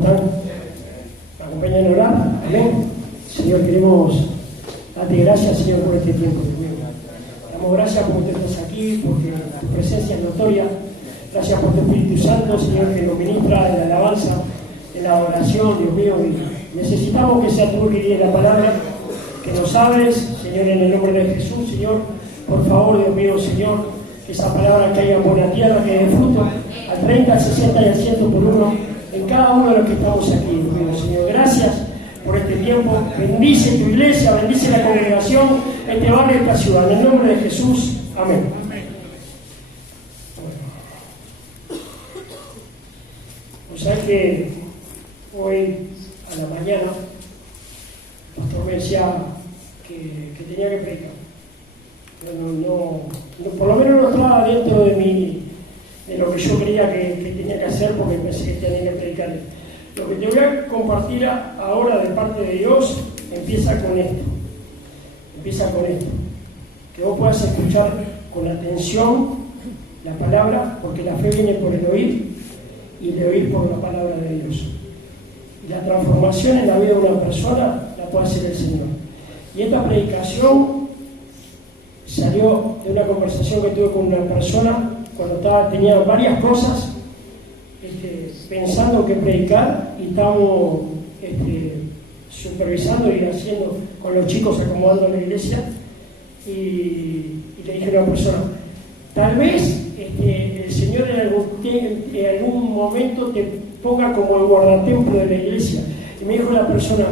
¿Cómo están? ¿Me acompañan a orar? Amén. Señor, queremos darte gracias, Señor, por este tiempo. Damos gracias por que estás aquí, porque tu presencia es notoria. Gracias por tu Espíritu Santo, Señor, que nos ministra en la alabanza, en la oración, Dios mío. Y necesitamos que sea tú que guíe la palabra, que nos hables, Señor, en el nombre de Jesús, Señor. Por favor, Dios mío, Señor, que esa palabra caiga en buena tierra, que dé fruto al 30, al 60 y al 100 por uno en cada uno de los que estamos aquí, Dios mío, Señor. Gracias por este tiempo. Bendice tu iglesia, bendice la congregación, este barrio, esta ciudad. En el nombre de Jesús. Amén. O sea que hoy a la mañana el pastor me decía que tenía que predicar. No, por lo menos no estaba dentro de lo que yo creía que tenía que hacer, porque pensé que tenía que predicar. Lo que te voy a compartir ahora de parte de Dios empieza con esto. Que vos puedas escuchar con atención la palabra, porque la fe viene por el oír y de oír por la palabra de Dios. Y la transformación en la vida de una persona la puede hacer el Señor. Y esta predicación salió de una conversación que tuve con una persona cuando tenía varias cosas pensando que predicar, y estábamos supervisando y haciendo con los chicos, acomodando la iglesia, y le dije a una persona, tal vez el Señor en algún momento te ponga como el guardatemplo de la iglesia. Y me dijo la persona,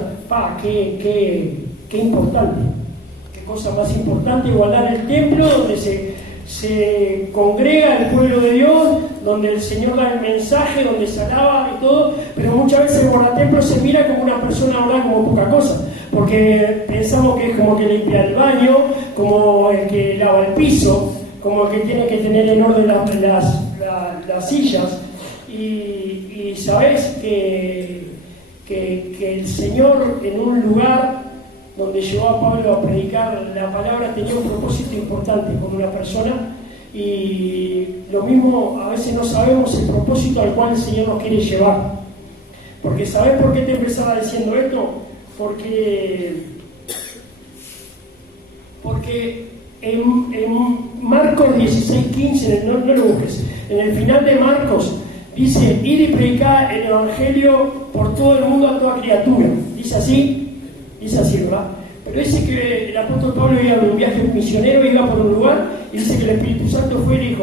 qué importante, qué cosa más importante, guardar el templo donde se congrega el pueblo de Dios, donde el Señor da el mensaje, donde se alaba y todo, pero muchas veces el guardatemplo se mira como una persona, ¿verdad?, como poca cosa, porque pensamos que es como que limpia el baño, como el que lava el piso, como el que tiene que tener en orden las sillas, y sabes que el Señor en un lugar donde llevó a Pablo a predicar la palabra tenía un propósito importante con una persona, y lo mismo a veces no sabemos el propósito al cual el Señor nos quiere llevar. Porque ¿sabes por qué te empezaba diciendo esto? Porque en Marcos 16:15, no lo busques, en el final de Marcos dice, ir y predicar el Evangelio por todo el mundo a toda criatura. Dice así, ¿verdad? Pero dice que el apóstol Pablo iba en un viaje misionero, iba por un lugar, y dice que el Espíritu Santo fue y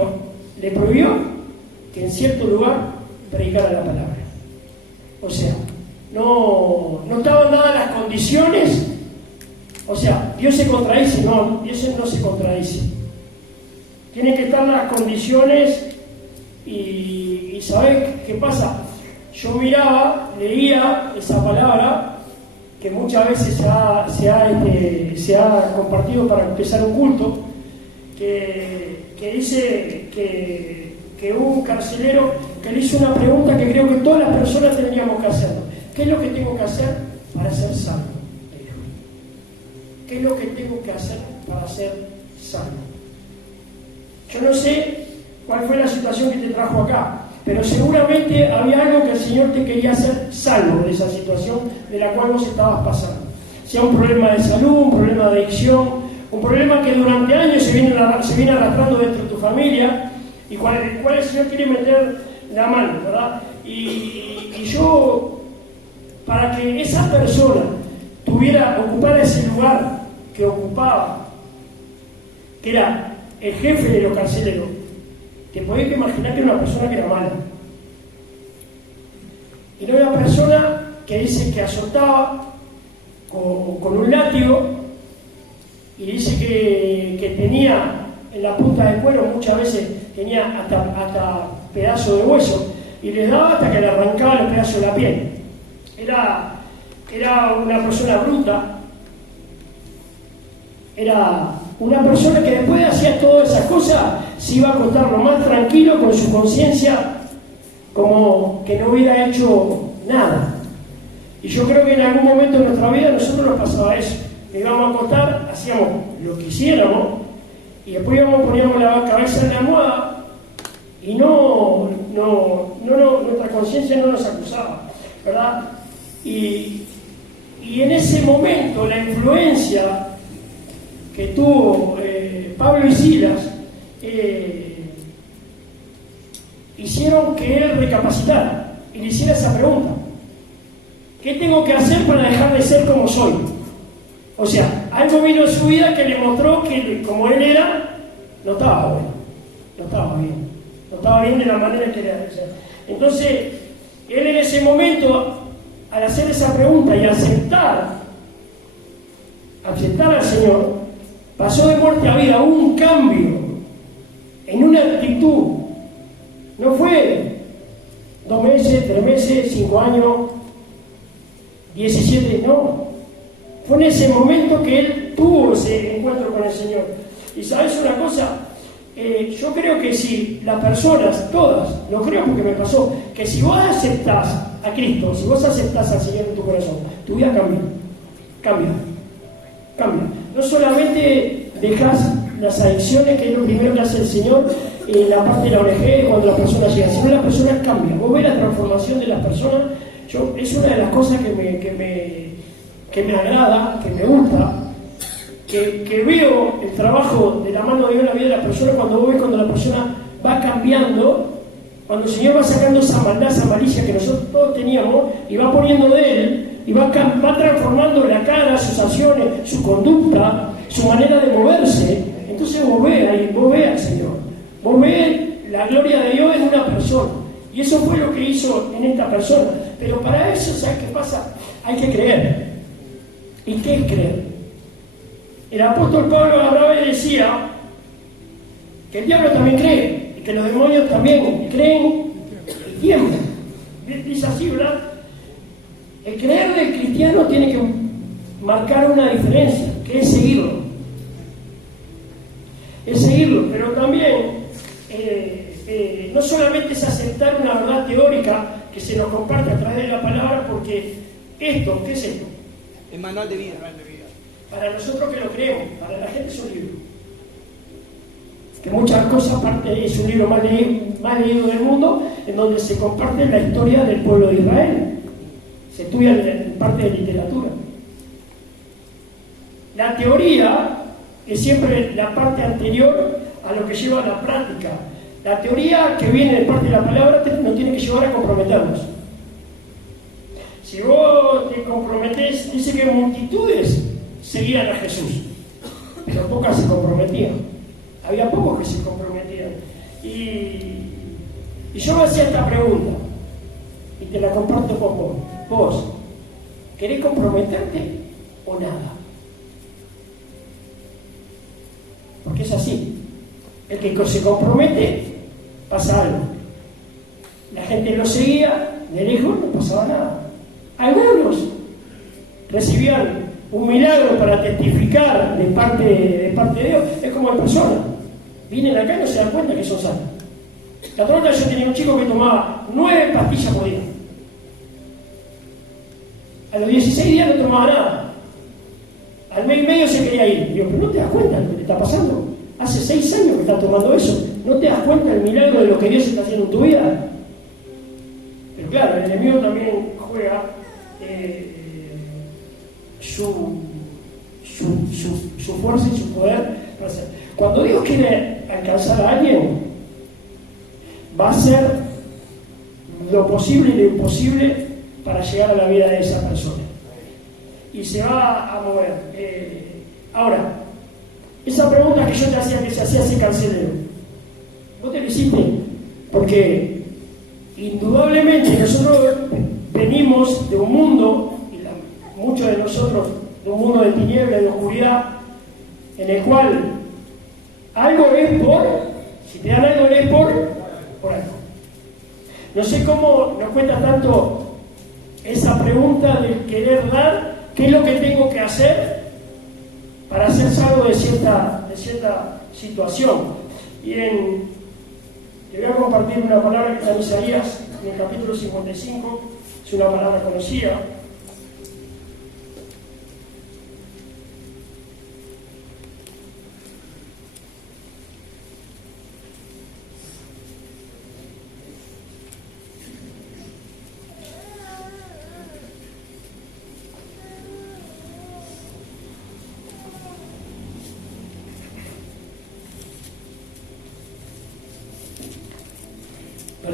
le prohibió que en cierto lugar predicara la palabra. O sea, no estaban dadas las condiciones. O sea, Dios se contradice, no, Dios no se contradice. Tienen que estar las condiciones, y ¿sabés qué pasa? Yo miraba, leía esa palabra que muchas veces se ha compartido para empezar un culto, que dice que hubo un carcelero que le hizo una pregunta que creo que todas las personas tendríamos que hacer. ¿Qué es lo que tengo que hacer para ser salvo? ¿Qué es lo que tengo que hacer para ser salvo? Yo no sé cuál fue la situación que te trajo acá, pero seguramente había algo que el Señor te quería hacer salvo de esa situación de la cual vos estabas pasando. Sea un problema de salud, un problema de adicción, un problema que durante años se viene arrastrando dentro de tu familia, y cual el Señor quiere meter la mano, ¿verdad? Y yo, para que esa persona ocupara ese lugar que ocupaba, que era el jefe de los carceleros, te podés imaginar que era una persona que era mala. Y no era una persona que dice que azotaba con un látigo, y dice que tenía en la punta del cuero, muchas veces tenía hasta pedazos de hueso, y les daba hasta que le arrancaba los pedazos de la piel. Era una persona bruta, era una persona que después de hacer todas esas cosas se iba a acostar lo más tranquilo con su conciencia, como que no hubiera hecho nada. Y yo creo que en algún momento de nuestra vida nosotros nos pasaba eso. Nos íbamos a acostar, hacíamos lo que hiciéramos, y después poníamos la cabeza en la almohada, y nuestra conciencia no nos acusaba. ¿verdad? Y en ese momento la influencia que tuvo Pablo y Silas hicieron que él recapacitara y le hiciera esa pregunta: ¿qué tengo que hacer para dejar de ser como soy? O sea, algo vino en su vida que le mostró que como él era, no estaba bueno, no estaba bien de la manera que era. Entonces, él en ese momento, al hacer esa pregunta y aceptar al Señor, pasó de muerte a vida. Hubo un cambio en una actitud. No fue 2 meses, 3 meses, 5 años, 17, no. Fue en ese momento que él tuvo ese encuentro con el Señor. Y sabes una cosa, yo creo que si las personas, todas, lo creo porque me pasó, que si vos aceptás a Cristo, si vos aceptás al Señor en tu corazón, tu vida cambia. No solamente dejas las adicciones, que es lo primero que hace el Señor en la parte de la ONG cuando la persona llega, sino las personas cambian. Vos ves la transformación de las personas. Es una de las cosas que me agrada, que me gusta, que veo el trabajo de la mano de Dios en la vida de la persona. Cuando vos ves cuando la persona va cambiando, cuando el Señor va sacando esa maldad, esa malicia que nosotros todos teníamos y va poniendo de él, y va transformando la cara, sus acciones, su conducta, su manera de moverse. Entonces vos ves al Señor, vos ves la gloria de Dios en una persona, y eso fue lo que hizo en esta persona. Pero para eso, ¿sabes qué pasa? Hay que creer. ¿Y qué es creer? El apóstol Pablo hablaba y decía que el diablo también cree, y que los demonios también creen y tiemblan. Dice así, ¿verdad? El creer del cristiano tiene que marcar una diferencia, que es seguirlo. Pero también no solamente es aceptar una verdad teórica que se nos comparte a través de la palabra, porque esto, ¿qué es esto? El manual de vida. Para nosotros que lo creemos, para la gente es un libro. Que muchas cosas, aparte es un libro más leído del mundo, en donde se comparte la historia del pueblo de Israel. Se estudia en parte de literatura. La teoría es siempre la parte anterior a lo que lleva a la práctica. La teoría que viene de parte de la palabra nos tiene que llevar a comprometernos. Si vos te comprometés, dice que multitudes seguían a Jesús, pero pocas se comprometían. Había pocos que se comprometían. Y yo me hacía esta pregunta, y te la comparto con vos. ¿Vos querés comprometerte o nada? Porque es así. El que se compromete, pasa algo. La gente lo seguía, de lejos no pasaba nada. Algunos recibían un milagro para testificar de parte de Dios. Es como hay personas, vienen acá y no se dan cuenta que son sanos. La otra vez yo tenía un chico que tomaba 9 pastillas por día. A los 16 días no tomaba nada. Al mes y medio se quería ir. Digo, pero no te das cuenta de lo que te está pasando. Hace 6 años que estás tomando eso. ¿No te das cuenta del milagro de lo que Dios está haciendo en tu vida? Pero claro, el enemigo también juega su fuerza y su poder para hacer. Cuando Dios quiere alcanzar a alguien, va a hacer lo posible y lo imposible para llegar a la vida de esa persona. Y se va a mover. Ahora, esa pregunta que yo te hacía, que se hacía ese cancelero, vos te lo hiciste porque indudablemente nosotros venimos de un mundo, y muchos de nosotros, de un mundo de tinieblas, de oscuridad, en el cual algo es si te dan algo es por algo. No sé cómo nos cuesta tanto esa pregunta de querer dar, qué es lo que tengo que hacer para ser salvo de cierta situación. Y te voy a compartir una palabra que está en Isaías, en el capítulo 55, es una palabra conocida.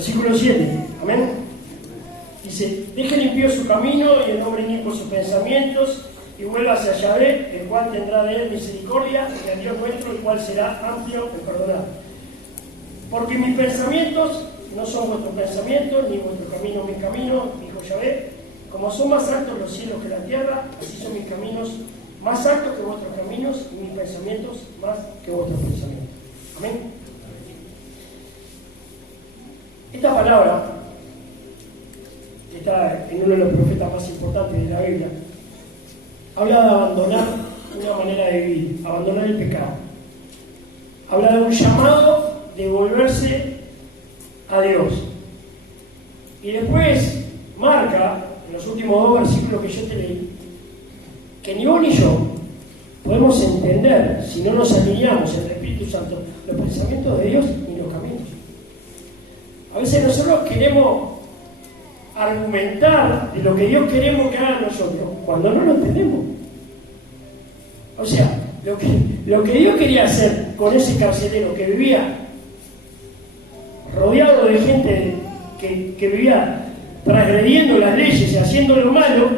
Versículo 7, amén. Dice, deje limpio su camino y el hombre inicuo sus pensamientos, y vuelva hacia Yahvé, el cual tendrá de él misericordia, y al Dios nuestro, el cual será amplio en perdonar. Porque mis pensamientos no son vuestros pensamientos, ni vuestro camino mi camino, dijo Yahvé. Como son más altos los cielos que la tierra, así son mis caminos más altos que vuestros caminos, y mis pensamientos más que vuestros pensamientos. Amén. Esta palabra está en uno de los profetas más importantes de la Biblia. Habla de abandonar una manera de vivir, abandonar el pecado. Habla de un llamado de volverse a Dios. Y después marca, en los últimos 2 versículos que yo te leí, que ni vos ni yo podemos entender, si no nos alineamos en el Espíritu Santo, los pensamientos de Dios y los caminos. A veces nosotros queremos argumentar de lo que Dios queremos que haga nosotros, cuando no lo entendemos. O sea, lo que Dios quería hacer con ese carcelero que vivía rodeado de gente que vivía transgrediendo las leyes y haciendo lo malo,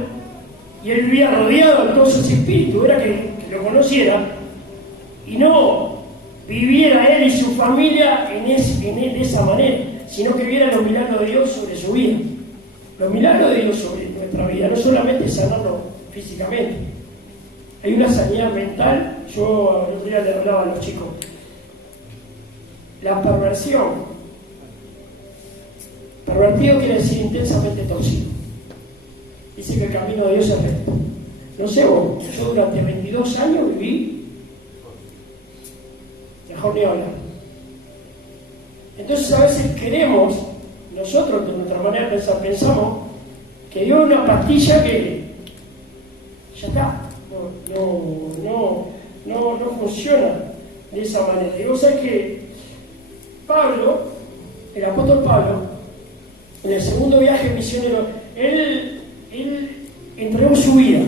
y él vivía rodeado de todos esos espíritus, era que lo conociera y no viviera él y su familia de esa manera, sino que viera los milagros de Dios sobre su vida. Los milagros de Dios sobre nuestra vida, no solamente sanarnos físicamente. Hay una sanidad mental. Yo el otro día le hablaba a los chicos. La perversión. Pervertido quiere decir intensamente torcido. Dice que el camino de Dios es recto. No sé vos, yo durante 22 años viví, mejor ni hablar. Entonces a veces queremos, nosotros de nuestra manera de pensar, pensamos que Dios es una pastilla que ya está, no funciona de esa manera. Y vos sabés que Pablo, el apóstol Pablo, en el segundo viaje misionero, él entregó su vida.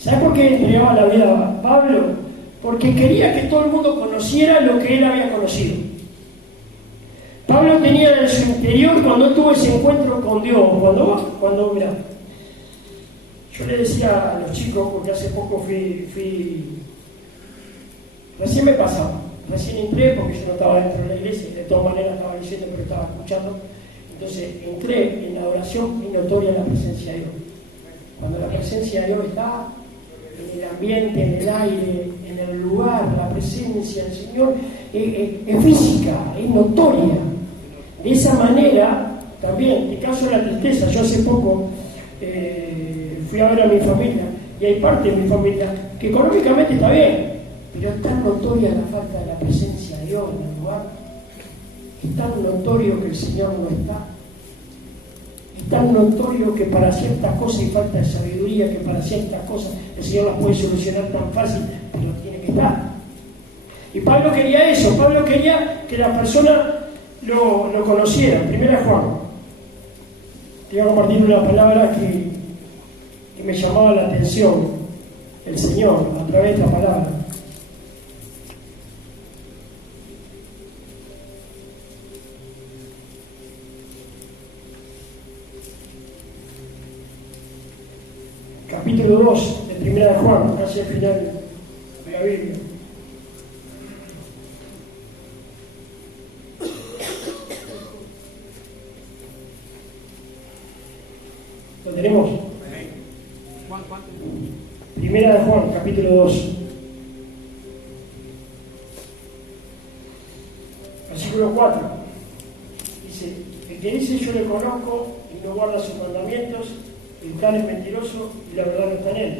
¿Sabes por qué entregaba la vida a Pablo? Porque quería que todo el mundo conociera lo que él había conocido. Pablo tenía en su interior, cuando tuvo ese encuentro con Dios, mira, yo le decía a los chicos, porque hace poco recién me pasaba, recién entré, porque yo no estaba dentro de la iglesia, de todas maneras estaba diciendo, pero estaba escuchando. Entonces entré en la oración y notoria la presencia de Dios. Cuando la presencia de Dios está en el ambiente, en el aire, en el lugar, la presencia del Señor es física, es notoria. De esa manera, también, en caso de la tristeza, yo hace poco fui a ver a mi familia, y hay parte de mi familia que económicamente está bien, pero es tan notoria la falta de la presencia de Dios en el lugar, es tan notorio que el Señor no está, es tan notorio que para ciertas cosas hay falta de sabiduría, que para ciertas cosas el Señor las puede solucionar tan fácil, pero tiene que estar. Y Pablo quería eso, Pablo quería que la persona lo conociera. Primera Juan, te voy a compartir una palabra que me llamaba la atención, el Señor, a través de esta palabra. Capítulo 2 de Primera de Juan, casi al final de la Biblia. ¿Lo tenemos? Primera de Juan, capítulo 2. Versículo 4. Dice, el que dice yo le conozco y no guarda sus mandamientos, el tal es mentiroso y la verdad no está en él.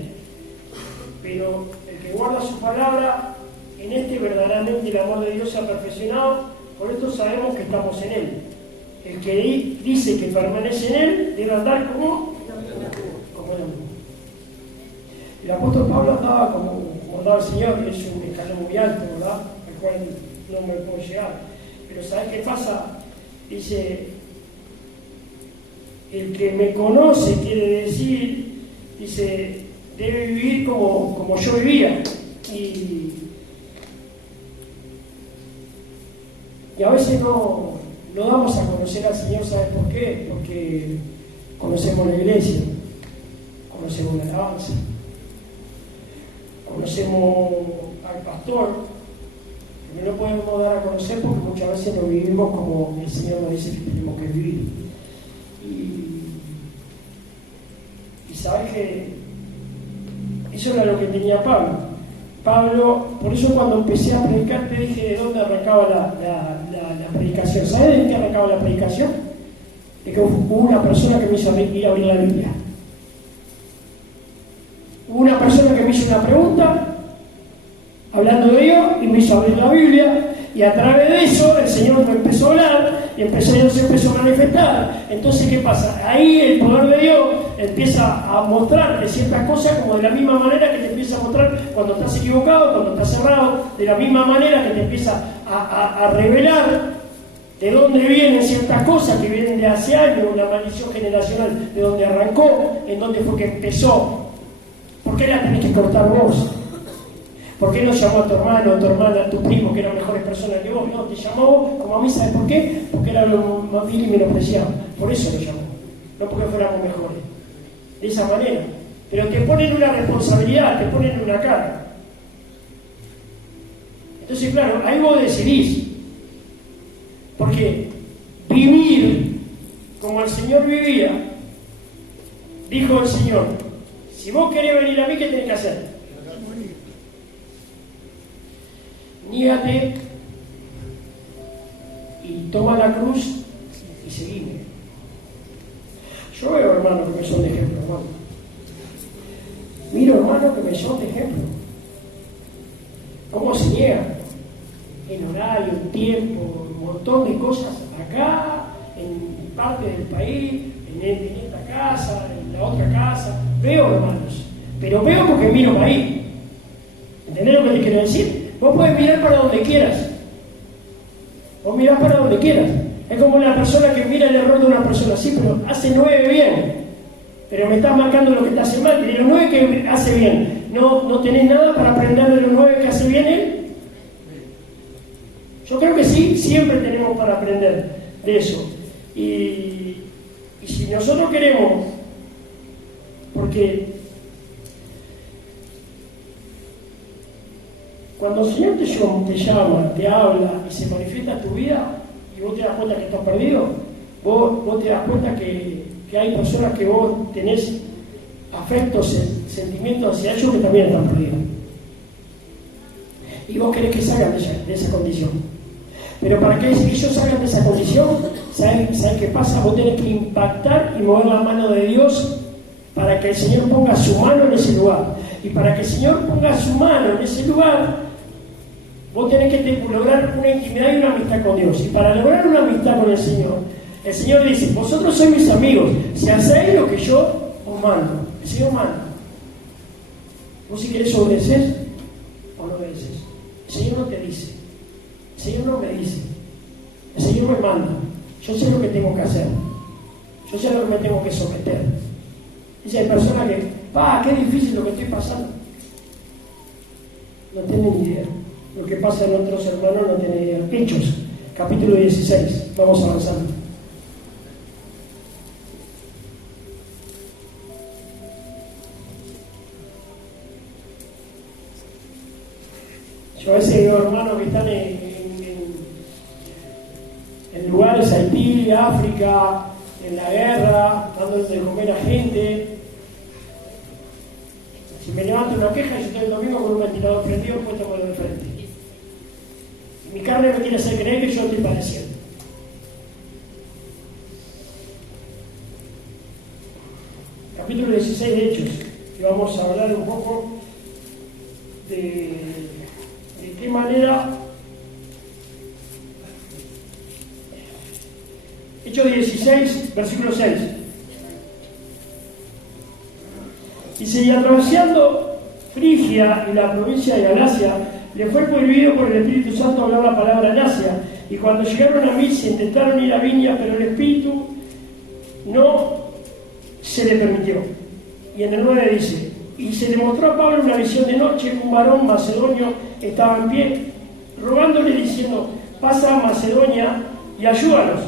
Pero el que guarda su palabra, en este verdaderamente el amor de Dios se ha perfeccionado, por esto sabemos que estamos en él. El que dice que permanece en él debe andar como el hombre. El apóstol Pablo andaba como andaba el Señor, que es un escalón muy alto, ¿verdad? Al cual no me puedo llegar. Pero ¿sabes qué pasa? Dice, el que me conoce, quiere decir, dice, debe vivir como yo vivía. Y a veces no no damos a conocer al Señor, ¿sabes por qué? Porque conocemos la iglesia, conocemos la alabanza, conocemos al pastor, pero no podemos dar a conocer porque muchas veces no vivimos como el Señor nos dice que tenemos que vivir. Y sabes que eso era lo que tenía Pablo, por eso cuando empecé a predicar te dije de dónde arrancaba la predicación. ¿Sabes de qué arrancaba la predicación? De que hubo una persona que me hizo ir a abrir la Biblia. Hubo una persona que me hizo una pregunta hablando de Dios y me hizo abrir la Biblia, y a través de eso el Señor me empezó a hablar y Dios se empezó a manifestar. Entonces, ¿qué pasa? Ahí el poder de Dios empieza a mostrarte ciertas cosas, como de la misma manera que te empieza a mostrar cuando estás equivocado, cuando estás cerrado, de la misma manera que te empieza a revelar de dónde vienen ciertas cosas que vienen de hace años, una maldición generacional, de dónde arrancó, en dónde fue que empezó. ¿Por qué la tenés que cortar vos? ¿Por qué no llamó a tu hermano, a tu hermana, a tu primo, que eran mejores personas que vos? No, te llamó vos, como a mí, ¿sabes por qué? Porque era lo más vil y menospreciado. Por eso lo llamó, no porque fuéramos mejores. De esa manera. Pero te ponen una responsabilidad, te ponen una carga. Entonces, claro, ahí vos decidís. Porque vivir como el Señor vivía, dijo el Señor, si vos querés venir a mí, ¿qué tenés que hacer? Nígate y toma la cruz y seguime. Yo veo hermanos que me son de ejemplo, hermano. Miro hermanos que me son de ejemplo. ¿Cómo se niegan? En horario, en tiempo, un montón de cosas acá, en parte del país, en esta casa, en la otra casa. Veo hermanos, pero veo porque miro para ahí. ¿Entendés lo que te quiero decir? Vos podés mirar para donde quieras. Vos mirás para donde quieras. Es como la persona que mira el error de una persona. Sí, pero hace 9 bien. Pero me estás marcando lo que te hace mal. Y de los 9 que hace bien, ¿no tenés nada para aprender de los 9 que hace bien él? Yo creo que sí, siempre tenemos para aprender de eso. Y si nosotros queremos, porque cuando el Señor te llama, te habla y se manifiesta tu vida, y vos te das cuenta que estás perdido, vos te das cuenta que hay personas que vos tenés afectos, sentimientos hacia ellos que también están perdidos. Y vos querés que salgan de esa condición. Pero para que ellos salgan de esa condición, ¿saben qué pasa? Vos tenés que impactar y mover la mano de Dios para que el Señor ponga su mano en ese lugar. Y para que el Señor ponga su mano en ese lugar, vos tenés que lograr una intimidad y una amistad con Dios. Y para lograr una amistad con el Señor dice, vosotros sois mis amigos, si hacéis lo que yo os mando. El Señor manda. Vos si querés obedecer o no obedeces. El Señor no te dice. El Señor no me dice. El Señor me manda. Yo sé lo que tengo que hacer. Yo sé lo que me tengo que someter. Dice, hay personas que, qué difícil lo que estoy pasando. No tienen ni idea. Lo que pasa en otros hermanos no tienen idea. Hechos, capítulo 16. Vamos avanzando. Yo a veces veo hermanos que están en lugares, Haití, África, en la guerra, dando de comer a gente. Si me levanto una queja, yo estoy el domingo con un ventilador prendido puesto por el frente. Y mi carne me quiere hacer creer que yo estoy padeciendo. Capítulo 16 de Hechos, y vamos a hablar un poco de qué manera. Hechos 16, versículo 6. Dice, y atravesando Frigia y la provincia de Galacia, le fue prohibido por el Espíritu Santo hablar la palabra en Asia. Y cuando llegaron a Misia, intentaron ir a Viña, pero el Espíritu no se le permitió. Y en el 9 dice, y se le mostró a Pablo una visión de noche, un varón macedonio estaba en pie, rogándole diciendo, pasa a Macedonia y ayúdanos.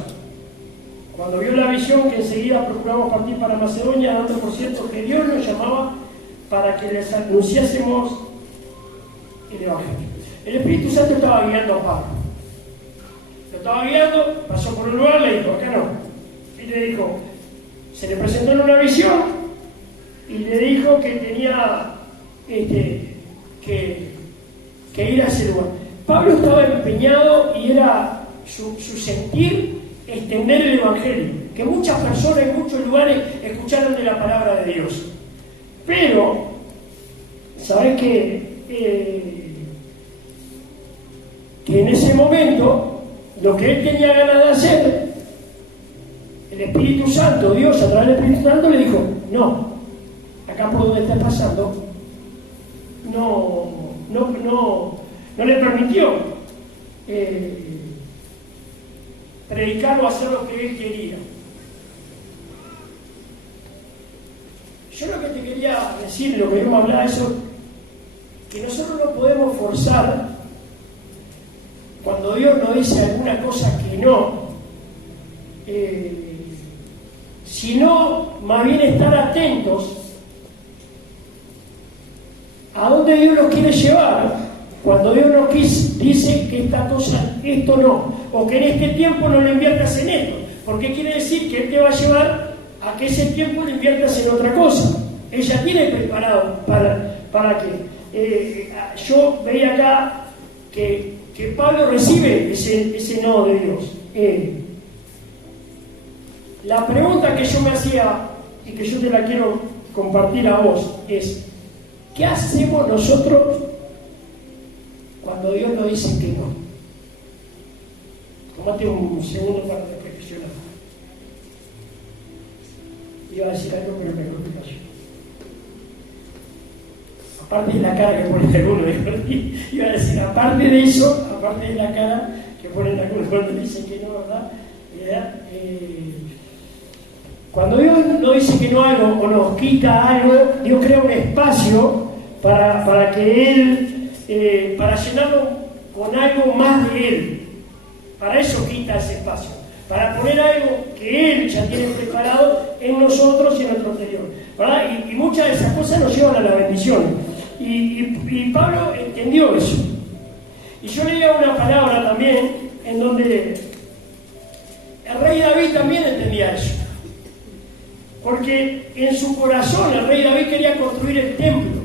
Cuando vio la visión, que enseguida procuramos partir para Macedonia, dando por cierto que Dios nos llamaba para que les anunciásemos el Evangelio. El Espíritu Santo estaba guiando a Pablo. Lo estaba guiando, pasó por un lugar, le dijo, acá no. Y le dijo, se le presentó en una visión y le dijo que tenía que ir a ese lugar. Pablo estaba empeñado y era su sentir extender el Evangelio, que muchas personas en muchos lugares escucharon de la palabra de Dios. Pero, ¿sabes qué? Que en ese momento, lo que él tenía ganas de hacer, el Espíritu Santo, Dios a través del Espíritu Santo le dijo, no, acá por donde está pasando, no le permitió predicar o hacer lo que él quería. Yo lo que te quería decir, lo que hemos hablado de eso, que nosotros no podemos forzar cuando Dios nos dice alguna cosa que no, sino más bien estar atentos a dónde Dios nos quiere llevar. Cuando Dios nos dice que esta cosa, esto no, o que en este tiempo no lo inviertas en esto, porque quiere decir que Él te va a llevar a que ese tiempo lo inviertas en otra cosa. Él ya tiene preparado para que yo veía acá que Pablo recibe ese no de Dios. La pregunta que yo me hacía y que yo te la quiero compartir a vos es, ¿qué hacemos nosotros cuando Dios nos dice que no? Tómate un segundo para reflexionar. Iba a decir algo, pero mejor que cayó. Aparte de la cara que pone alguno, iba a decir, aparte de eso, aparte de la cara que ponen algunos cuando dicen que no, ¿verdad? Cuando Dios nos dice que no algo o nos quita algo, Dios crea un espacio para que Él, para llenarlo con algo más de Él. Para eso quita ese espacio, para poner algo que Él ya tiene preparado en nosotros y en nuestro interior, ¿verdad? Y muchas de esas cosas nos llevan a la bendición. Y Pablo entendió eso. Y yo leía una palabra también en donde el rey David también entendía eso. Porque en su corazón el rey David quería construir el templo.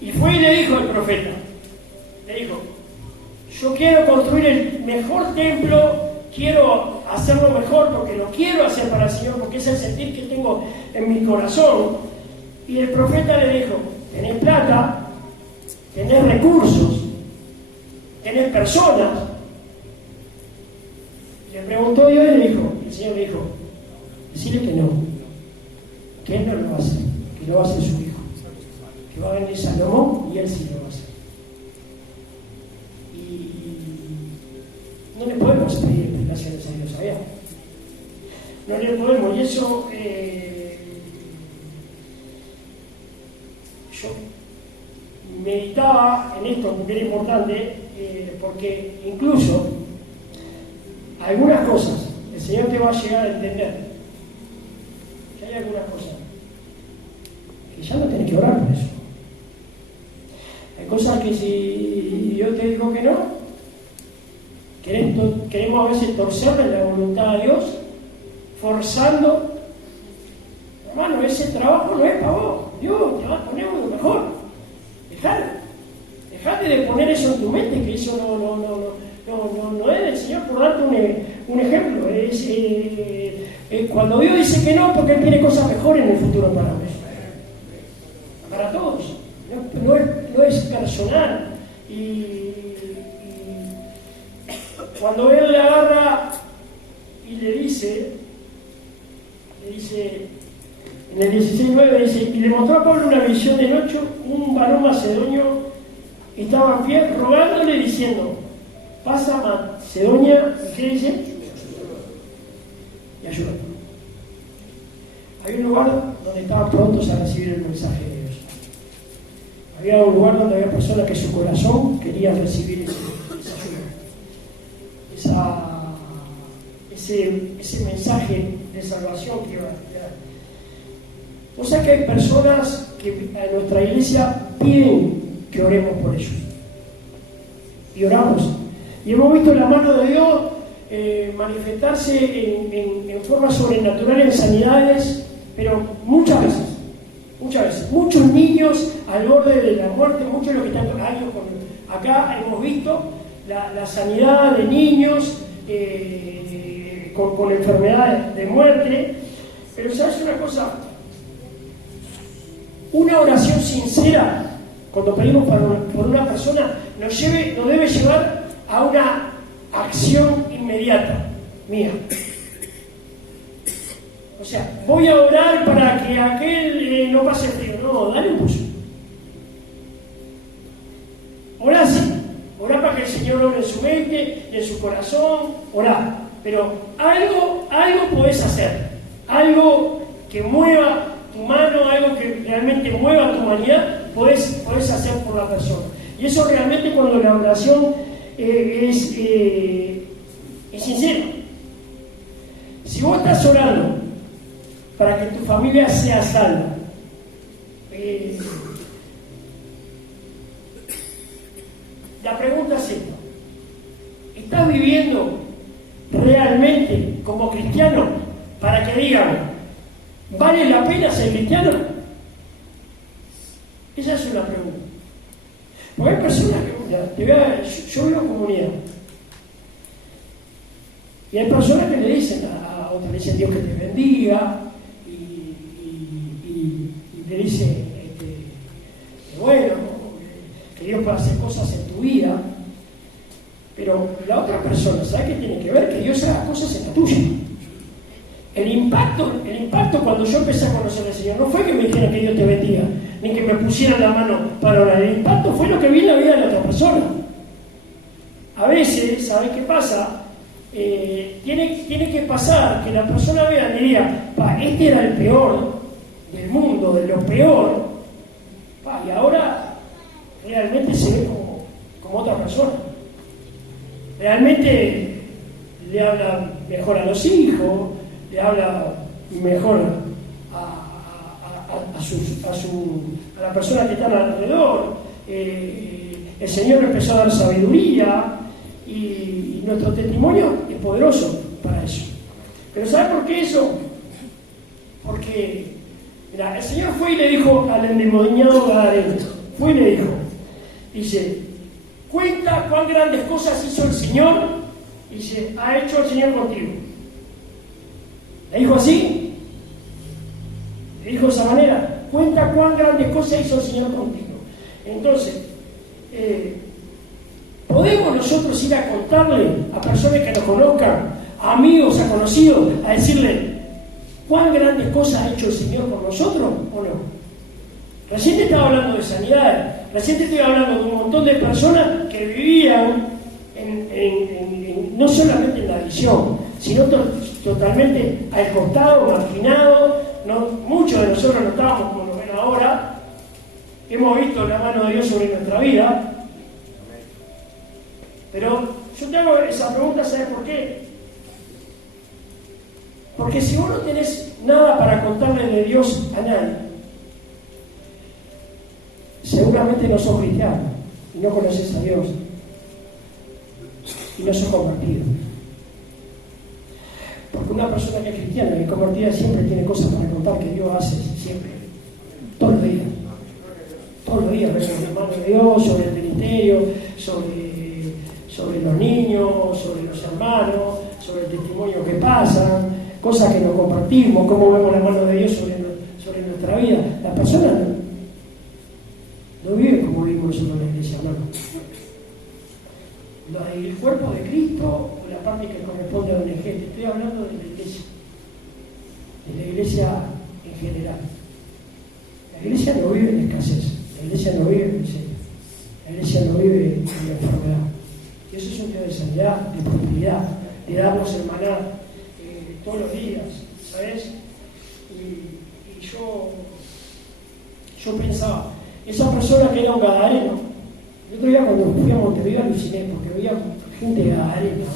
Y fue y le dijo al profeta, le dijo, yo quiero construir el mejor templo, quiero hacerlo mejor porque lo quiero hacer para el Señor, porque es el sentir que tengo en mi corazón. Y el profeta le dijo, tenés plata, tenés recursos, tenés personas. Le preguntó Dios y le dijo, el Señor le dijo, decirle que no, que Él no lo va a hacer, que lo va a hacer su hijo, que va a venir Salomón y Él sí lo va a hacer. Y no le podemos pedir explicaciones a Dios, ¿sabías? No le podemos, y eso yo meditaba en esto porque era importante, porque incluso algunas cosas el Señor te va a llegar a entender. Que hay algunas cosas que ya no tenés que orar por eso. Hay cosas que si Dios te dijo que no, queremos a veces torcerle la voluntad a Dios, forzando. Hermano, ese trabajo no es para vos. Dios te va a poner algo mejor. Dejate de poner eso en tu mente, que eso no es del Señor. Por darte un ejemplo, cuando Dios dice que no, porque Él tiene cosas mejores en el futuro para todos. No es personal. Y cuando Él le agarra y le dice en el 16:9 dice, y le mostró a Pablo una visión de noche, un varón macedonio estaba en pie rogándole diciendo, pasa a Macedonia, ¿y qué dice? Y ayúdame. Había un lugar donde estaban prontos a recibir el mensaje de Dios. Había un lugar donde había personas que su corazón quería recibir esa ayuda, ese mensaje de salvación que iba a dar. O sea que hay personas que en nuestra iglesia piden que oremos por ellos. Y oramos. Y hemos visto la mano de Dios manifestarse en forma sobrenatural en sanidades, pero muchas veces. Muchos niños al borde de la muerte, muchos de los que están años acá hemos visto la sanidad de niños con enfermedades de muerte. Pero ¿sabes una cosa? Una oración sincera, cuando pedimos por una persona, nos debe llevar a una acción inmediata mía. O sea, voy a orar para que aquel no pase frío. No, dale un pulso. Orá sí. Orá para que el Señor obre en su mente, en su corazón. Orá. Pero algo podés hacer. Algo que mueva tu mano, algo que realmente mueva tu humanidad, podés hacer por la persona. Y eso realmente cuando la oración es sincera. Si vos estás orando para que tu familia sea salva, la pregunta es esta: ¿estás viviendo realmente como cristiano para que digan, ¿vale la pena ser cristiano? Esa es una pregunta. Porque hay personas que, yo vivo en comunidad, y hay personas que le dicen a otras, le dicen Dios que te bendiga, y te dicen que bueno, que Dios puede hacer cosas en tu vida, pero la otra persona, ¿sabe qué tiene que ver? Que Dios haga cosas en la tuya. El impacto cuando yo empecé a conocer al Señor no fue que me dijeran que Dios te bendiga, ni que me pusieran la mano para orar. El impacto fue lo que vi en la vida de la otra persona. A veces, ¿sabes qué pasa? Tiene que pasar que la persona vea y diga, este era el peor del mundo, de lo peor, y ahora realmente se ve como otra persona. Realmente le habla mejor a los hijos, le habla mejor a la persona que está alrededor. El Señor empezó a dar sabiduría y nuestro testimonio es poderoso para eso. Pero ¿sabe por qué eso? Porque el Señor fue y le dijo al endemoniado Gadareno, fue y le dice, cuenta cuán grandes cosas hizo el Señor, dice, ha hecho el Señor contigo. ¿Le dijo así? ¿Le dijo de esa manera? Cuenta cuán grandes cosas hizo el Señor contigo. Entonces, ¿podemos nosotros ir a contarle a personas que nos conozcan, a amigos, a conocidos, a decirle cuán grandes cosas ha hecho el Señor por nosotros o no? Recién te estaba hablando de sanidad, recién te estoy hablando de un montón de personas que vivían no solamente en la visión, sino totalmente al costado, marginado. Muchos de nosotros no estábamos como nos ven ahora. Hemos visto la mano de Dios sobre nuestra vida. Pero yo te hago esa pregunta, ¿sabes por qué? Porque si vos no tenés nada para contarle de Dios a nadie, seguramente no sos cristiano y no conoces a Dios y no sos convertido. Porque una persona que es cristiana y convertida siempre tiene cosas para contar que Dios hace siempre, todos los días. Todos los días vemos la mano de Dios sobre el ministerio, sobre los niños, sobre los hermanos, sobre el testimonio que pasan, cosas que nos compartimos, cómo vemos la mano de Dios sobre nuestra vida. La persona no vive como vivimos nosotros en la iglesia, hermano. El cuerpo de Cristo, la parte que corresponde a la iglesia. Estoy hablando de la iglesia en general. La iglesia no vive en escasez, la iglesia no vive en miseria, la iglesia no vive en enfermedad. Y eso es un día de sanidad, de prosperidad, de darnos el maná todos los días, ¿sabes? Y yo pensaba, esa persona que era un gadareno, el otro día cuando fui a Montevideo aluciné porque había gente gadarena,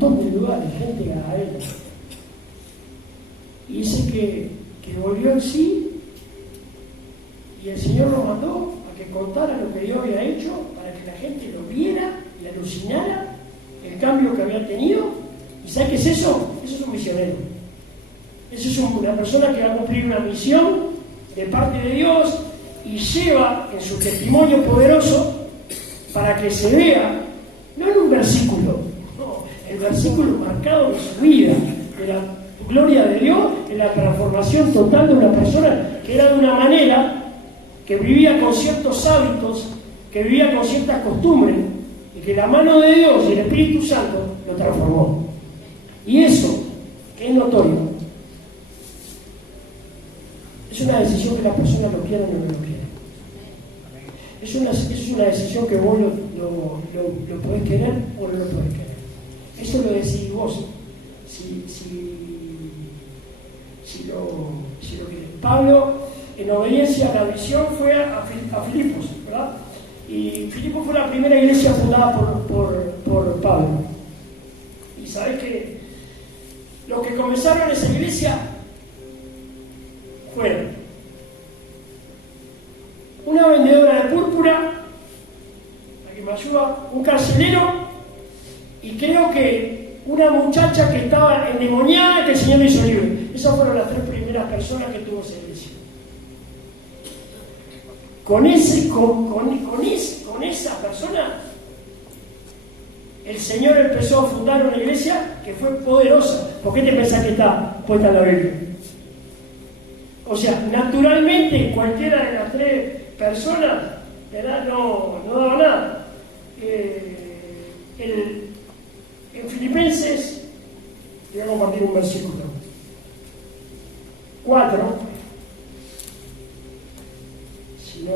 montón de dudas de gente a él. Y dice que volvió en sí y el Señor lo mandó a que contara lo que Dios había hecho para que la gente lo viera y alucinara el cambio que había tenido. ¿Y sabe qué es eso? Eso es un misionero. Eso es una persona que va a cumplir una misión de parte de Dios y lleva en su testimonio poderoso para que se vea, no en un versículo, no, el versículo marcado de su vida, de la gloria de Dios, en la transformación total de una persona que era de una manera, que vivía con ciertos hábitos, que vivía con ciertas costumbres, y que la mano de Dios y el Espíritu Santo lo transformó. Y eso, que es notorio, es una decisión que la persona lo quiera o no lo quiera. Es una decisión que vos lo podés querer o no lo podés querer. Eso lo decidís vos. Si lo querés. Pablo, en obediencia a la visión, fue a Filipos, ¿verdad? Y Filipos fue la primera iglesia fundada por Pablo. Y sabés que los que comenzaron esa iglesia fueron una vendedora de púrpura, la que me ayuda, un carcelero, y creo que una muchacha que estaba endemoniada que el Señor le hizo libre. Esas fueron las 3 primeras personas que tuvo esa iglesia. Con esa persona, el Señor empezó a fundar una iglesia que fue poderosa. ¿Por qué te pensás que está puesta en la Biblia? O sea, naturalmente cualquiera de las 3 personas, ¿verdad? No daba nada. En Filipenses, voy a compartir un versículo 4, si no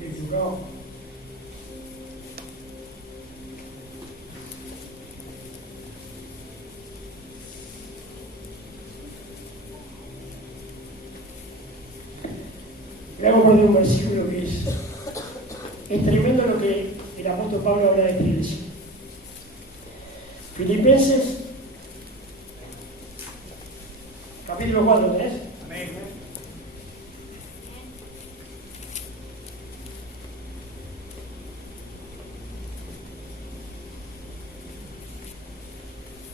he equivocado. Voy a compartir un versículo que es tremendo lo que el apóstol Pablo habla de esta iglesia. Filipenses, capítulo 4, ¿tenés? Amén.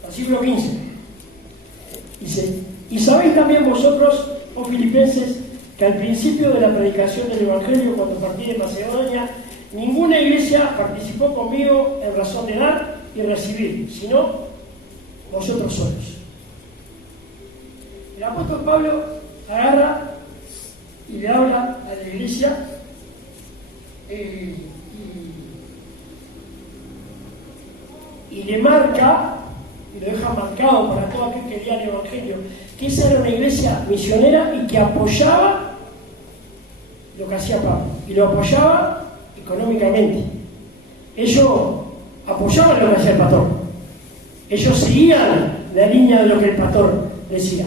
Versículo 15. Dice: y sabéis también vosotros, oh filipenses, que al principio de la predicación del Evangelio, cuando partí de Macedonia, ninguna iglesia participó conmigo en razón de dar y recibir, sino vosotros solos. El apóstol Pablo agarra y le habla a la iglesia y le marca, y lo deja marcado para todo aquel que leía el Evangelio, que esa era una iglesia misionera y que apoyaba lo que hacía Pablo, y lo apoyaba económicamente. Ellos apoyaban lo que hacía el pastor, ellos seguían la línea de lo que el pastor decía.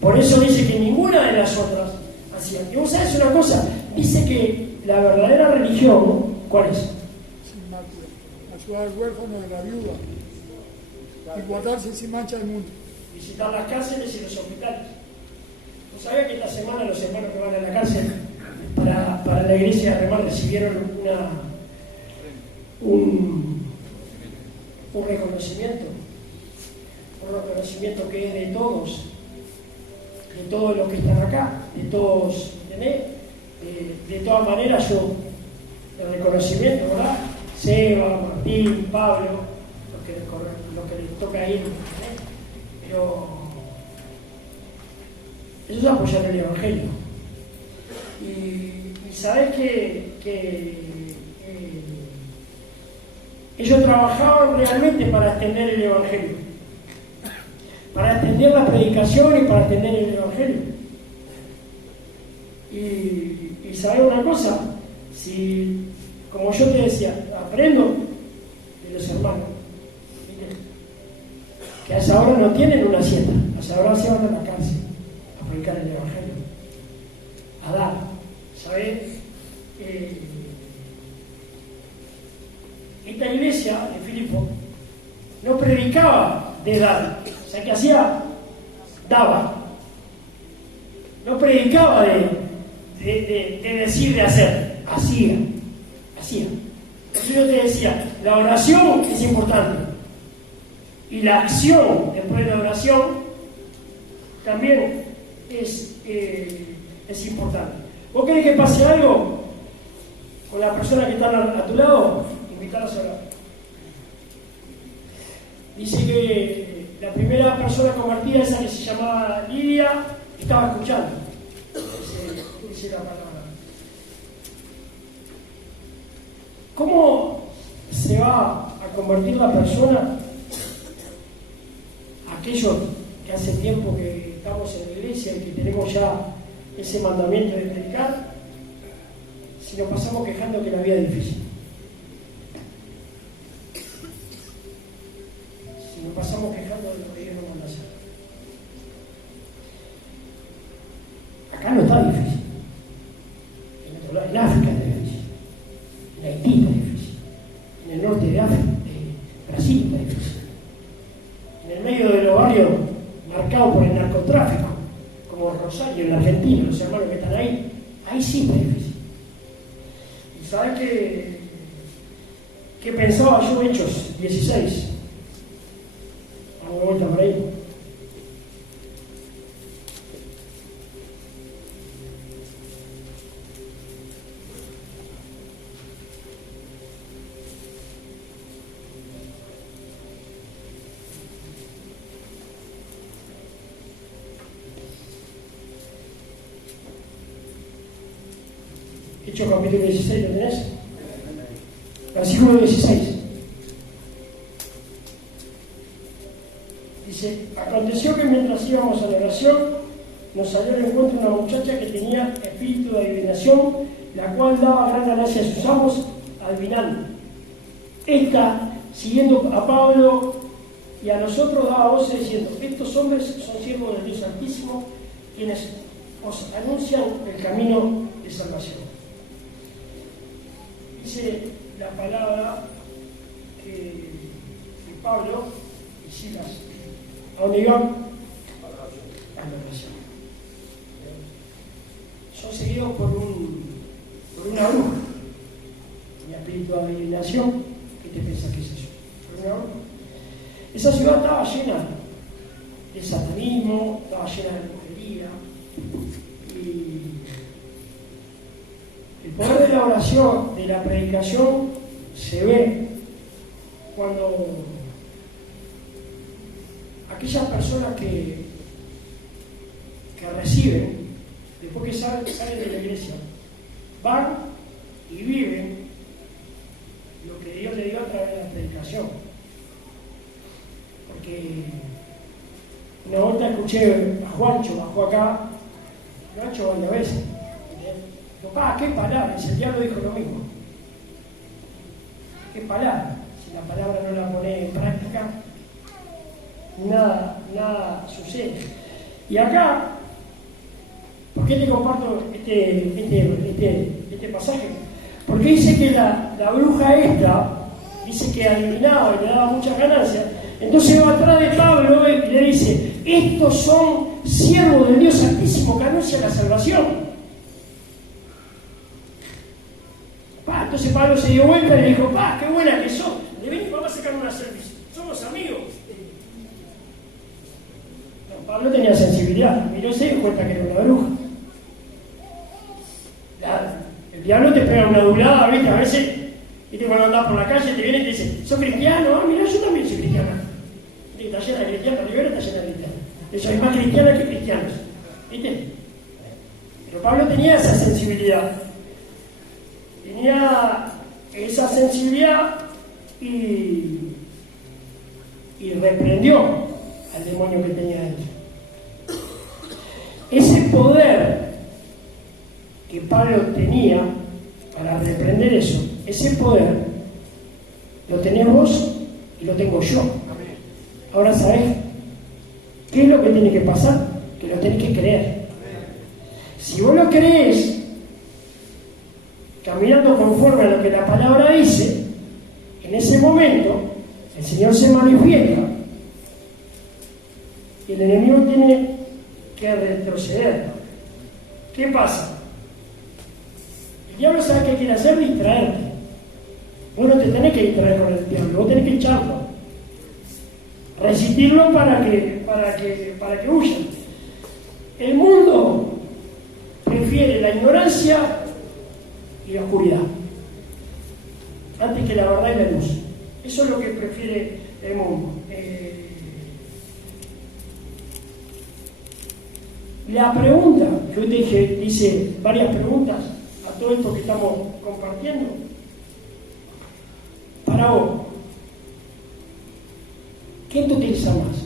Por eso dice que ninguna de las otras hacían. Y vos sabés una cosa, dice que la verdadera religión, ¿cuál es? Ayudar al huérfano de la viuda y guardarse sin mancha del mundo. Visitar las cárceles y los hospitales. ¿Vos sabés que esta semana los hermanos que van a la cárcel para la iglesia de Remar recibieron un reconocimiento? Un reconocimiento que es de todos los que están acá, de todos, ¿entendés? De todas maneras, yo, el reconocimiento, ¿verdad? Seba, Martín, Pablo, lo que les toca ir, ¿entendés? Pero eso es apoyar el Evangelio. Y sabes que ellos trabajaban realmente para extender el Evangelio, para extender la predicación y para extender el Evangelio. Y sabes una cosa, si, como yo te decía, aprendo de los hermanos, que a esa hora no tienen una siesta, a esa hora se van a la cárcel a predicar el Evangelio, a dar, ¿sabes? Esta iglesia de Filipos no predicaba de dar, o sea, que hacía, daba. No predicaba de decir, de hacer, hacía. Entonces yo te decía, la oración es importante. Y la acción después de la oración también es importante. ¿Vos querés que pase algo con la persona que está a tu lado? Invitarlos a orar. Dice que la primera persona convertida, esa que se llamaba Lidia, estaba escuchando. Dice la palabra. ¿Cómo se va a convertir la persona? Aquellos que hace tiempo que estamos en la iglesia y que tenemos ya ese mandamiento de predicar, si nos pasamos quejando que la vida es difícil. Si nos pasamos quejando de lo que Dios nos manda hacer. Acá no está difícil. En otro lado, en África está difícil. En Haití está difícil. En el norte de África, de Brasil está difícil. En el medio de los barrios marcados por el narcotráfico, como Rosario en Argentina, los hermanos que están ahí sí está difícil. ¿Y sabes qué pensaba yo? Hechos 16. Vamos de vuelta por ahí. Hechos capítulo 16, ¿lo tenés? Versículo 16. Dice, aconteció que mientras íbamos a la oración, nos salió al encuentro una muchacha que tenía espíritu de adivinación, la cual daba gran ganancia a sus amos adivinando. Esta, siguiendo a Pablo y a nosotros, daba voces diciendo, estos hombres son siervos del Dios Altísimo, quienes os anuncian el camino de salvación. Dice la palabra que Pablo y Silas, ¿a dónde iban? A la oración. Son seguidos por una bruja, un espíritu de adivinación. ¿Qué te piensas que es eso? Por una bruja. Esa ciudad estaba llena de satanismo, estaba llena de brujería, y el poder de la oración, de la predicación, se ve cuando aquellas personas que reciben, después que salen de la iglesia, van y viven lo que Dios le dio a través de la predicación. Porque una vuelta escuché a Juancho, bajó acá, lo ha hecho varias veces. ¿Qué palabra? Si el diablo dijo lo mismo. ¿Qué palabra? Si la palabra no la pone en práctica, nada sucede. Y acá, ¿por qué te comparto este pasaje? Porque dice que la bruja esta, dice que adivinaba y le daba muchas ganancias. Entonces va atrás de Pablo y le dice, estos son siervos del Dios Altísimo que anuncian la salvación. Entonces Pablo se dio vuelta y le dijo, qué buena que sos, le vení papá a sacar una cerveza, somos amigos. No, Pablo tenía sensibilidad, miró y se dio cuenta que era una bruja. El diablo te pega una durada, ¿viste? A veces, ¿viste? Cuando andás por la calle te viene y te dice, ¿sos cristiano? Mira, yo también soy cristiana. Está llena de cristianos, Rivera está llena de cristianos. Eso es más cristiana que cristianos, ¿viste? Pero Pablo tenía esa sensibilidad. Tenía esa sensibilidad y reprendió al demonio que tenía dentro. Ese poder que Pablo tenía para reprender eso, ese poder lo tenés vos y lo tengo yo. Ahora sabés qué es lo que tiene que pasar, que lo tenés que creer. Si vos lo crees, caminando conforme a lo que la palabra dice, en ese momento el Señor se manifiesta y el enemigo tiene que retroceder. ¿Qué pasa? El diablo sabe qué quiere hacer, distraerte. Vos no te tenés que distraer con el diablo, vos tenés que echarlo, resistirlo para que huya. El mundo prefiere la ignorancia y la oscuridad antes que la verdad y la luz. Eso es lo que prefiere el mundo. La pregunta que hoy te dije, dice varias preguntas a todo esto que estamos compartiendo. Para vos, ¿quién te utiliza más?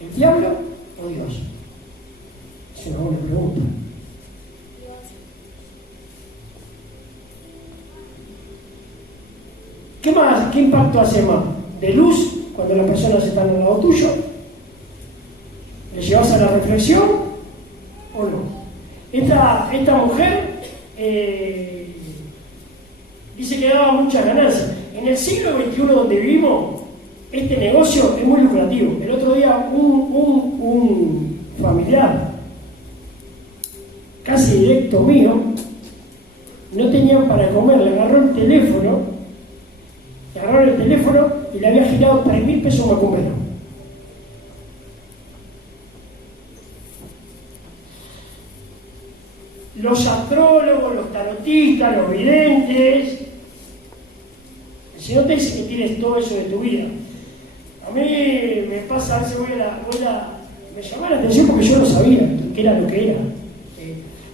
¿El diablo o Dios? Es una buena pregunta. ¿Qué impacto hace más? ¿De luz cuando las personas están al lado tuyo? ¿Le llevas a la reflexión o no? Esta mujer dice que daba muchas ganancias. En el siglo XXI donde vivimos, este negocio es muy lucrativo. El otro día un familiar, casi directo mío, no tenían para comer, le agarraron el teléfono y le había girado 3.000 pesos macumbero. Los astrólogos, los tarotistas, los videntes, el Señor te dice que tienes todo eso de tu vida. A mí me pasa, a veces me llama la atención porque yo no sabía qué era lo que era.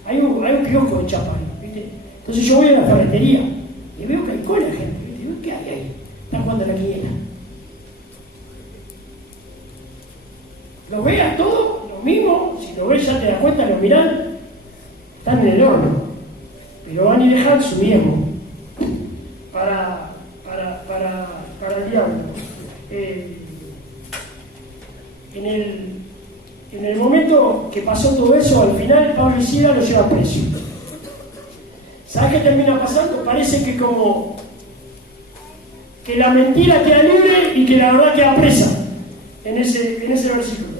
Hay un kiosco de chapa, ¿viste? Entonces yo voy a la ferretería y veo que hay cola de gente, ¿viste? Digo, ¿qué hay ahí? Están jugando a la quiniela. Lo veas todo, lo mismo, si lo ves ya te das cuenta, lo mirás, están en el horno, pero van a dejar su diezmo para el diablo. En el momento que pasó todo eso, al final Pablo y Silas lo lleva preso. ¿Sabes qué termina pasando? Parece que como que la mentira queda libre y que la verdad queda presa en ese versículo.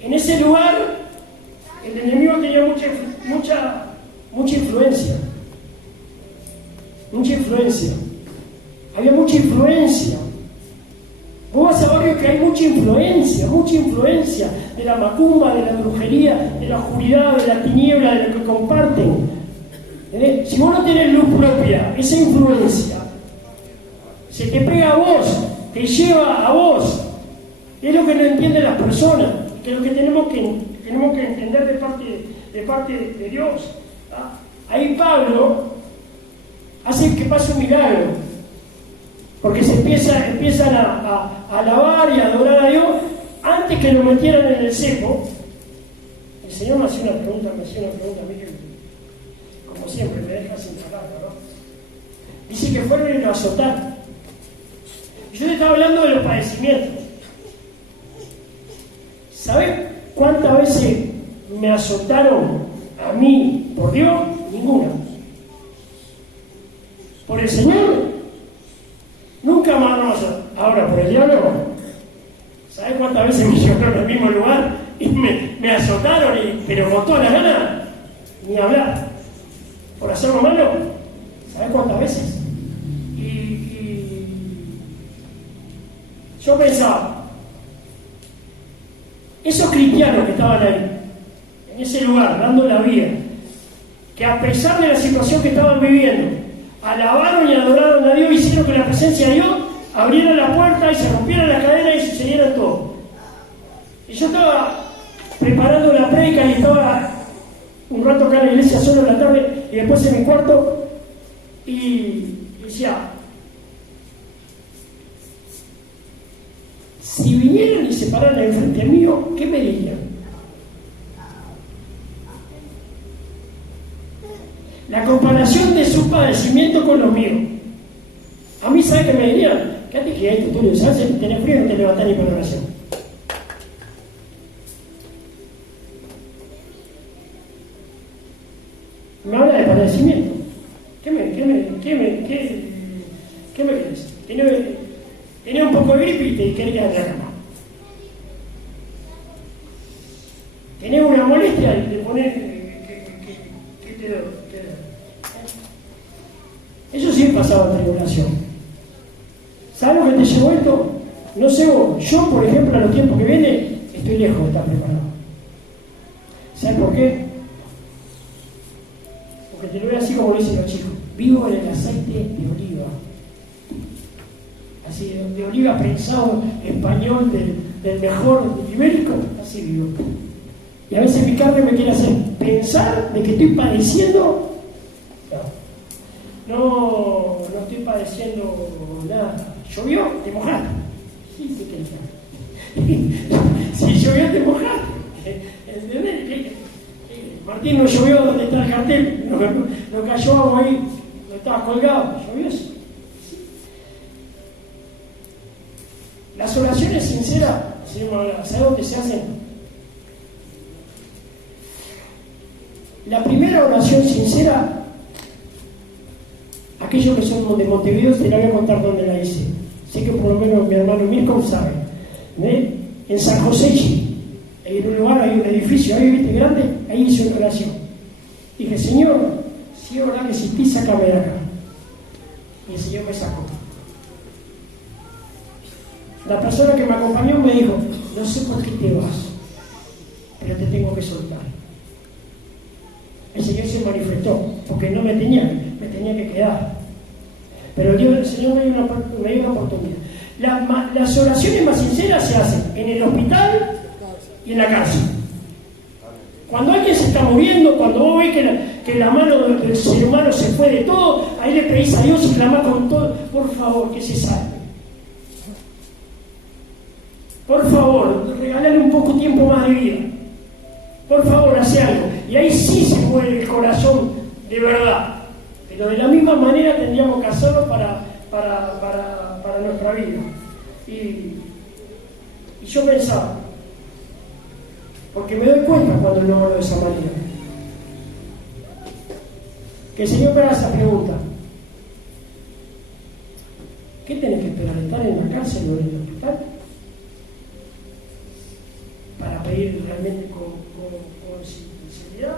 En ese lugar el enemigo tenía mucha influencia. Había mucha influencia. Vos vas a ver que hay mucha influencia de la macumba, de la brujería, de la oscuridad, de la tiniebla, de lo que comparten. Si vos no tenés luz propia, esa influencia se te pega a vos, te lleva a vos. Es lo que no entienden las personas, que es lo que tenemos que entender de parte de Dios. Ahí Pablo hace que pase un milagro, porque se empiezan a alabar y a adorar a Dios antes que lo metieran en el cepo. El Señor me hacía una pregunta a mí que, como siempre, me deja sin palabras, ¿no? Dice que fueron y lo azotaron. Y yo te estaba hablando de los padecimientos. ¿Sabes cuántas veces me azotaron a mí por Dios? Ninguna. ¿Por el Señor? Nunca más no azotaron. Ahora, por el diablo, ¿sabes cuántas veces me llevaron al mismo lugar y me azotaron, pero con toda la gana? Ni hablar. ¿Por hacerlo malo? ¿Sabes cuántas veces? Y yo pensaba, esos cristianos que estaban ahí, en ese lugar, dando la vida, que a pesar de la situación que estaban viviendo, alabaron y adoraron a Dios, hicieron que la presencia de Dios abriera la puerta y se rompieran las cadenas y sucediera todo. Y yo estaba preparando la prédica y estaba un rato acá en la iglesia solo en la tarde y después en mi cuarto y decía, si vinieran y se pararan enfrente mío, ¿qué me dirían? La comparación de su padecimiento con los míos. A mí, ¿sabes qué me dirían? Quédate quieto, Tulio, ¿sabes? Si tenés frío no te levantás ni para la oración. Me habla de padecimiento. ¿Qué me querés? Tenía un poco de gripe y te quería en la cama. Tenés una molestia y te pones que te doy. Eso sí he pasado en tribulación. ¿Sabes lo que te llevó esto? No sé vos, yo por ejemplo a los tiempos que vienen estoy lejos de estar preparado. ¿Sabes por qué? Porque te lo voy así como lo dicen los chicos. Vivo en el aceite de oliva. Así, de oliva prensado español del mejor ibérico, así vivo. Y a veces mi carne me quiere hacer pensar de que estoy padeciendo. No estoy padeciendo nada. ¿Llovió? ¿Te mojaste? Sí, te quería. Si llovió, te mojaste. ¿Entendés? Martín, no llovió, ¿dónde está el cartel? No cayó agua ahí, no estaba colgado. ¿Llovió? Sí. Las oraciones sinceras, ¿sabes dónde se hacen? La primera oración sincera, aquellos que son de Montevideo, te la voy a contar dónde la hice. Sé que por lo menos mi hermano Mirko sabe. En San José, en un lugar, hay un edificio, ahí viste grande, ahí hice una oración. Dije, Señor, si es verdad que existís, sácame de acá. Y el Señor me sacó. La persona que me acompañó me dijo, no sé por qué te vas, pero te tengo que soltar. El Señor se manifestó, porque no me tenía que quedar. Pero el Señor me dio una oportunidad. Las oraciones más sinceras se hacen en el hospital y en la cárcel. Cuando alguien se está muriendo, cuando vos ves que la mano del ser humano se fue de todo, ahí le pedís a Dios y clamás con todo, por favor, que se salve. Por favor, regálale un poco tiempo más de vida. Por favor, hace algo. Y ahí sí se mueve el corazón de verdad. Pero de la misma manera tendríamos que hacerlo para nuestra vida. Y yo pensaba, porque me doy cuenta cuando lo hablo de esa manera, que el Señor me haga esa pregunta. ¿Qué tenés que esperar? ¿Estar en la cárcel o en el hospital? Para pedir realmente con sinceridad.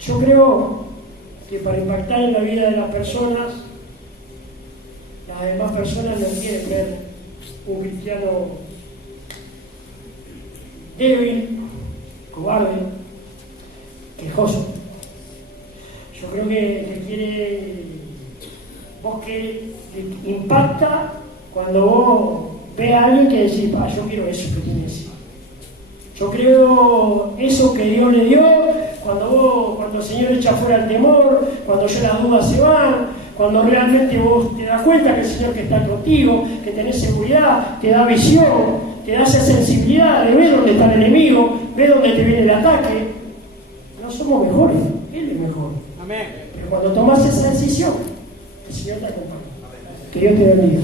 Yo creo que para impactar en la vida de las personas, las demás personas no quieren ver un cristiano débil, cobarde, quejoso. Yo creo que quiere, vos que impacta cuando vos ves a alguien que decís, yo quiero eso que tiene ese. Yo creo eso que Dios le dio, cuando el Señor echa fuera el temor, cuando ya las dudas se van, cuando realmente vos te das cuenta que el Señor que está contigo, que tenés seguridad, te da visión, te da esa sensibilidad de ver dónde está el enemigo, ver dónde te viene el ataque. No somos mejores, Él es mejor. Amén. Pero cuando tomás esa decisión, el Señor te acompaña. Que Dios te bendiga.